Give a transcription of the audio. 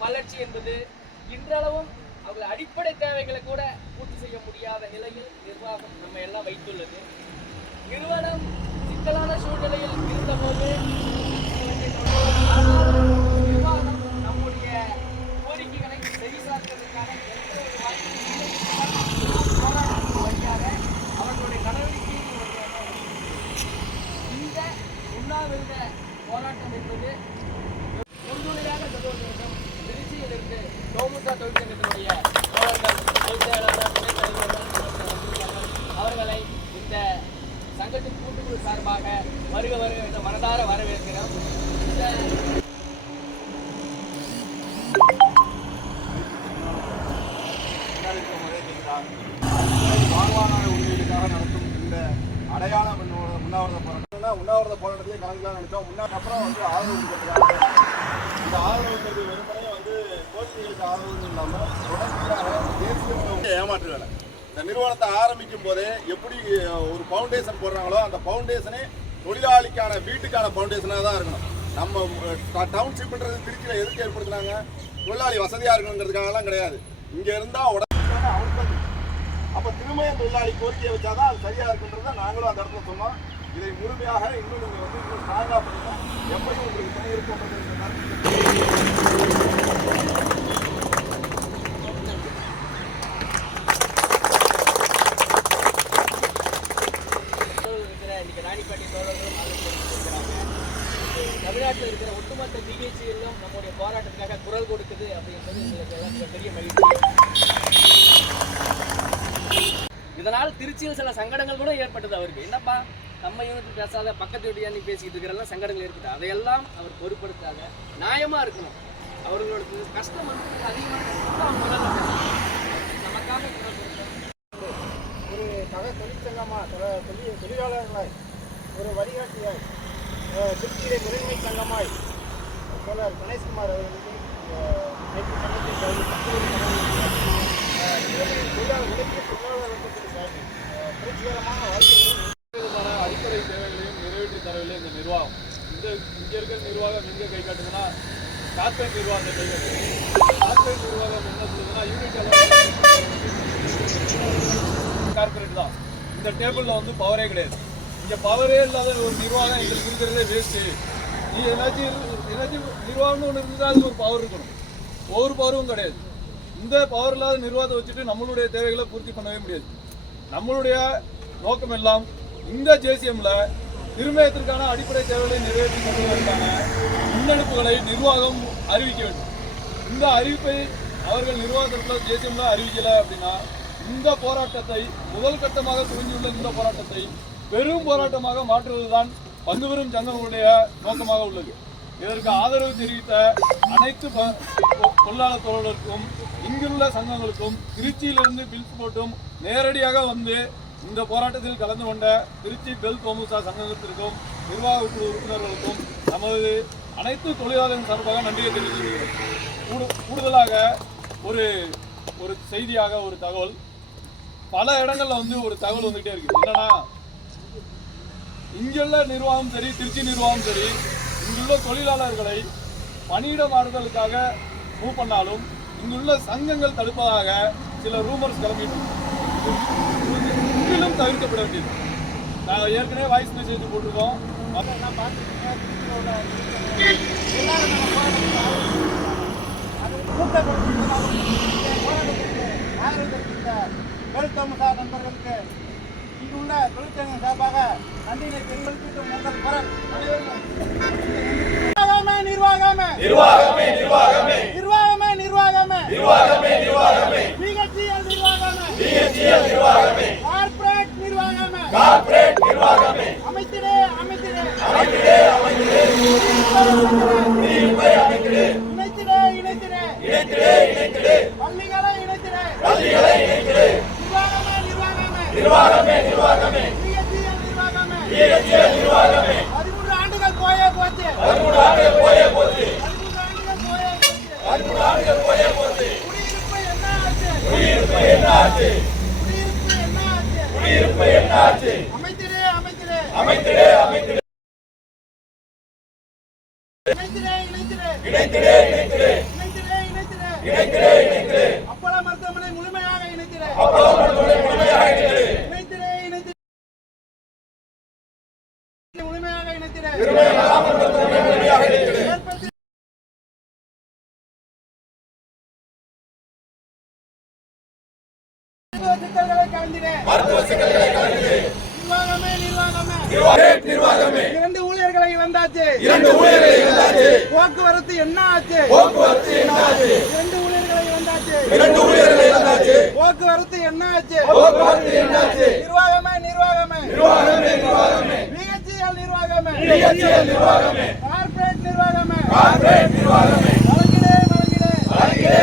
வளர்ச்சி என்பது இன்றளவும் அவர்கள் அடிப்படை தேவைகளை கூட பூர்த்தி செய்ய முடியாத நிலையில் நிர்வாகம் நம்ம எல்லாம் வைத்துள்ளது. நிறுவனம் சிக்கலான சூழ்நிலையில் இருந்தபோது உண்ணாவிரத உண்ணாவிரத போராட்டம் உண்ணாவிரத போராட்டத்தையே கலந்துக்கலாம் நினைச்சோம் முன்னாடி அப்புறம் வந்து ஆதரவு கொடுக்கறதுக்காக. இந்த ஆதரவுங்கிறது வெறுமனே வந்து கோரிக்கைகளுக்கு ஆதரவு இல்லாமல் தொடர்ச்சியாக தேசிய உணவு ஏமாற்று வேலை இந்த நிறுவனத்தை ஆரம்பிக்கும் போதே எப்படி ஒரு ஃபவுண்டேஷன் போடுறாங்களோ அந்த ஃபவுண்டேஷனே தொழிலாளிக்கான வீட்டுக்கான ஃபவுண்டேஷனாக தான் இருக்கணும். நம்ம டவுன்ஷிப்ன்றது திருச்சியில் எதுக்கு ஏற்படுத்துனாங்க? தொழிலாளி வசதியாக இருக்கணுங்கிறதுக்காகலாம் கிடையாது. இங்கே இருந்தால் உடனே அவங்களுக்கு அப்போ திருமய தொழிலாளி கோரிக்கையை வச்சாதான் அது சரியாக இருக்குன்றத நாங்களும் அந்த இடத்துல சொன்னோம். இதை முழுமையாக இன்னும் நீங்க வந்து இன்னும் ஸ்ட்ராங்கா பண்ணுங்க எப்படி உங்களுக்கு துணை இருப்போம் தோழர்கள் இருக்கிற இன்னைக்கு ராணிப்பேட்டை தோழர்களும் தமிழ்நாட்டில் இருக்கிற ஒட்டுமொத்த பிஹெச்சியிலும் நம்முடைய போராட்டத்துக்காக குரல் கொடுக்குது அப்படின்றது எங்களுக்கு எல்லாம் மிக பெரிய மகிழ்ச்சி. இதனால் திருச்சியில் சில சங்கடங்கள் கூட ஏற்பட்டது அவருக்கு. என்னப்பா? நம்ம யூனிட் பேசாத பக்கத்து வீட்டு நீ பேசிக்கிட்டு இருக்கிறெல்லாம் சங்கடங்கள் இருக்குது அதையெல்லாம் அவர் பொருட்படுத்தாத நியாயமாக இருக்கணும். அவர்களோட கஷ்டம் வந்து அதிகமான நமக்காக ஒரு சக தொழிற்சங்கமாக தொழில் தொழிலாளர்களாய் ஒரு வழிகாட்டியாய் திருச்சியிலே முதன்மை சங்கமாய் தோழர் கணேஷ்குமார் அவர்களுக்கு நேற்று சங்கத்தை தொழிலாளர் உழைக்கிற தொழிலாளர் சார்பில் புரட்சிகரமான அடிப்படை தேவைகளையும் நிறைவேற்றி தரவில்லை இந்த நிர்வாகம். இந்த இங்கே இருக்கிற நிர்வாகம் எங்கே கை காட்டுதுன்னா கார்பரேட் நிர்வாகம் கை காட்டுது. கார்பரேட் நிர்வாகம் என்ன சொல்லுதுன்னா யூனிட் கார்பரேட் தான் இந்த டேபிளில் வந்து பவரே கிடையாது. இங்கே பவரே இல்லாத ஒரு நிர்வாகம் எங்களுக்கு இருக்கிறதே வேஸ்ட்டு நீ ஏதாச்சும் ஏதாச்சும் நிர்வாகம்னு ஒன்று இருந்தால் அதுக்கு ஒரு பவர் இருக்கணும். ஒவ்வொரு பவரும் கிடையாது. இந்த பவர் இல்லாத நிர்வாகத்தை வச்சுட்டு நம்மளுடைய தேவைகளை பூர்த்தி பண்ணவே முடியாது. நம்மளுடைய நோக்கம் எல்லாம் இந்த ஜேசிஎம்ல திருமயத்திற்கான அடிப்படை தேவைகளை நிறைவேற்றி கொள்வதற்கான முன்னெடுப்புகளை நிர்வாகம் அறிவிக்க வேண்டும். இந்த அறிவிப்பை அவர்கள் நிர்வாகத்தில் ஜேசிஎம்ல அறிவிக்கல அப்படின்னா இந்த போராட்டத்தை முதல் கட்டமாக துவங்கியுள்ள இந்த போராட்டத்தை பெரும் போராட்டமாக மாற்றுவதுதான் பங்கு பெறும் சங்கங்களுடைய நோக்கமாக உள்ளது. இதற்கு ஆதரவு தெரிவித்த அனைத்து தொழிலாளர் தோழர்களுக்கும் இங்குள்ள சங்கங்களுக்கும் திருச்சியிலிருந்து பில்ஸ் போட்டும் நேரடியாக வந்து இந்த போராட்டத்தில் கலந்து கொண்ட திருச்சி பெல் தோமுசா சங்கத்திற்கும் நிர்வாக குழு உறுப்பினர்களுக்கும் நமது அனைத்து தொழிலாளர்கள் சார்பாக நன்றியை தெரிவித்துள்ளோம் கூடு- கூடுதலாக ஒரு ஒரு செய்தியாக ஒரு தகவல். பல இடங்களில் வந்து ஒரு தகவல் வந்துகிட்டே இருக்கு என்னன்னா இங்குள்ள நிர்வாகம் சரி திருச்சி நிர்வாகம் சரி இங்குள்ள தொழிலாளர்களை பணியிட மாறுதலுக்காக மூவ் பண்ணாலும் இங்குள்ள சங்கங்கள் தடுப்பதாக சில ரூமர்ஸ் கிளம்பிட்டு முற்றிலும் தவிர்க்கப்பட வேண்டியது. நாங்கள் ஏற்கனவே வாய்ஸ் மெசேஜ் போட்டிருக்கோம். மத்த- நான் பார்த்துருக்கேன் நண்பர்களுக்கு இங்குள்ள தொழிற்சங்க சார்பாக நன்றியை தெரிவித்து உங்கள் அனைவரும் நிர்வாகமே நிர்வாகமே நிர்வாகமே நிர்வாகமே. நிர்வாகமே நிர்வாகமே நிர்வாகமே பதிமூன்று ஆண்டுகள் போயே போச்சு பதிமூன்று ஆண்டுகள் போயே போச்சு பதிமூன்று ஆண்டுகள் போயே போச்சு குடியிருப்பு என்ன ஆச்சு குடியிருப்பு என்ன ஆச்சு அப்பள மருத்துவமனை முழுமையாக இணைத்திரே முழுமையாக இணைத்திரே ஏற்படுத்தி மருத்துவ சிக்கல்களை கலந்திடே நிர்வாகமே நிர்வாகமே. இரண்டு ஊழியர்களை இழந்தாச்சு இரண்டு ஊழியர்களை இழந்தாச்சு. போக்குவரத்து என்ன ஆச்சு போக்குவரத்து என்ன ஆச்சு இரண்டு ஊழியர்களை இழந்தாச்சு. இரண்டு ஊழியர்களை இழந்தாச்சு. போக்குவரத்து என்ன ஆச்சு போக்குவரத்து என்ன ஆச்சு நிர்வாகமே நிர்வாகமே. நிர்வாகமே நிர்வாகமே. பிஹெச்எல் நிர்வாகமே. பிஹெச்எல் நிர்வாகமே. கார்ப்பரேட் நிர்வாகமே. கார்ப்பரேட் நிர்வாகமே. வழங்கிடே வழங்கிடே வழங்கிடே